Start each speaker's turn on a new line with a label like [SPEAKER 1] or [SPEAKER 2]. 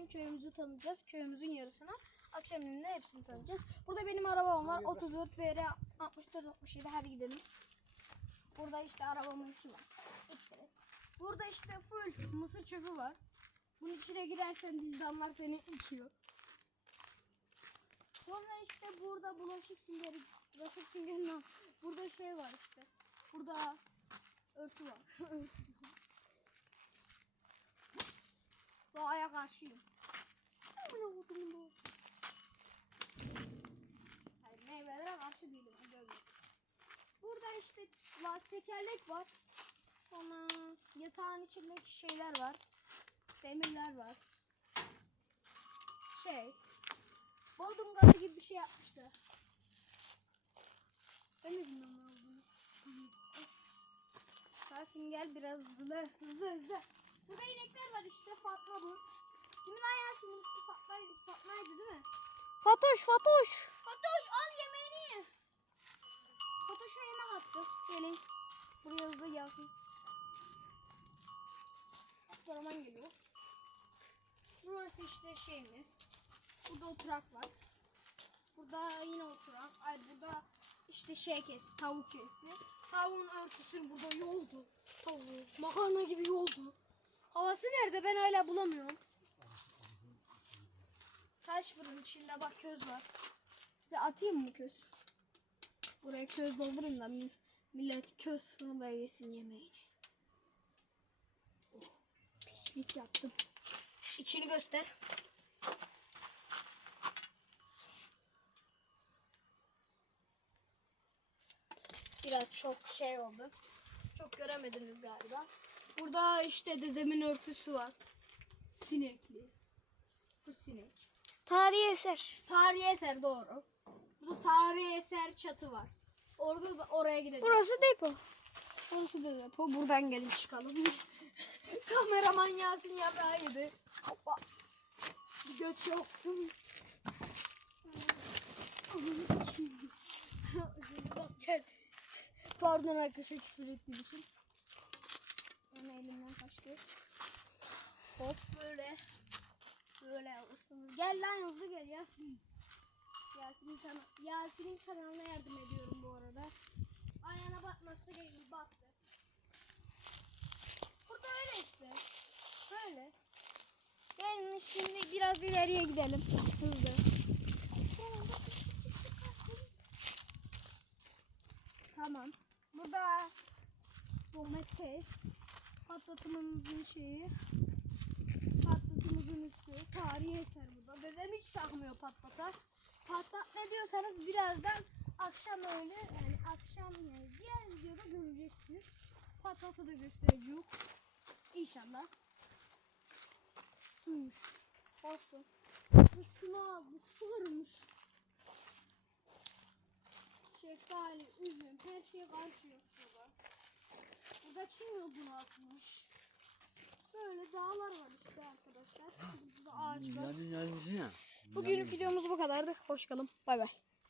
[SPEAKER 1] bugün köyümüzü tanıyacağız. Köyümüzün yarısını. Akşamleyin de hepsini tanıyacağız. Burada benim arabam var. 34 BR 64 67 hadi gidelim. Burada işte arabamın içi var. Burada işte full mısır çöpü var. Bunun içine girersen dizdanlar seni içiyor. Sonra işte burada bulaşık süngeri, bulaşık süngerinden burada şey var işte. Burada örtü var. karşıyım. Amına kodumun doğası. Hayır meyvelere karşı değilim. Burada işte var, tekerlek var. Sonra yatağın içindeki şeyler var. Demirler var. Şey. Bodrum gazı gibi bir şey yapmışlar. Ben de bilmiyorum ne gel biraz hızlı hızlı hızlı. Burada inekler var işte Fatma bu. Kimin ayağı ismi Fatma'ydı, Fatma'ydı değil mi?
[SPEAKER 2] Fatoş Fatoş.
[SPEAKER 1] Fatoş al yemeğini ye. Fatoş'a yemek attı. Gelin. Buraya hızlı gelsin. Abdurrahman geliyor. Burası işte şeyimiz. Burada oturak var. Burada yine oturak. Ay burada işte şey kesti, tavuk kesti. Tavuğun örtüsü burada yoldu. Tavuğu. Makarna gibi yoldu. Havası nerede ben hala bulamıyorum. Taş fırın içinde bak köz var. Size atayım mı köz? Buraya köz doldurayım da mi- millet köz fırında yesin yemeğini. Oh, pislik yaptım. İçini göster. Biraz çok şey oldu. Çok göremediniz galiba. Burada işte dedemin örtüsü var. Sinekli. Bu sinek.
[SPEAKER 2] Tarihi eser.
[SPEAKER 1] Tarihi eser doğru. Burada tarihi eser çatı var. Orada da oraya gideceğiz.
[SPEAKER 2] Burası depo.
[SPEAKER 1] Orası da depo. Buradan gelin çıkalım. Kameraman Yasin yaprağı yedi. Hoppa. Göç yok. Bas gel. Pardon arkadaşlar küfür ettiğim için. Ama elimden kaçtı. Hop böyle. Alırsınız. Gel lan hızlı gel Yasin. Yasin'in kana Yasin'in kanalına yardım ediyorum bu arada. Ayağına batması gerekiyor. Battı. Burada öyle işte. Böyle. Gelin şimdi biraz ileriye gidelim. Hızlı. Tamam. Burada domates. Patlatımımızın şeyi. Patlatımızın üstü. Tarihi eser burada. Dedem hiç takmıyor patlata. Patlat ne diyorsanız birazdan akşam öyle yani akşam yani diğer videoda göreceksiniz. Patlatı da göstereceğim. İnşallah. Suymuş. Olsun. Bu suna bu sularmış. Şeftali, üzüm, her şey karşı yok burada. Burada Çin yolunu atmış. Böyle dağlar var işte arkadaşlar. Burada ağaç var. Bugünlük videomuz bu kadardı. Hoşçakalın. Bay bay.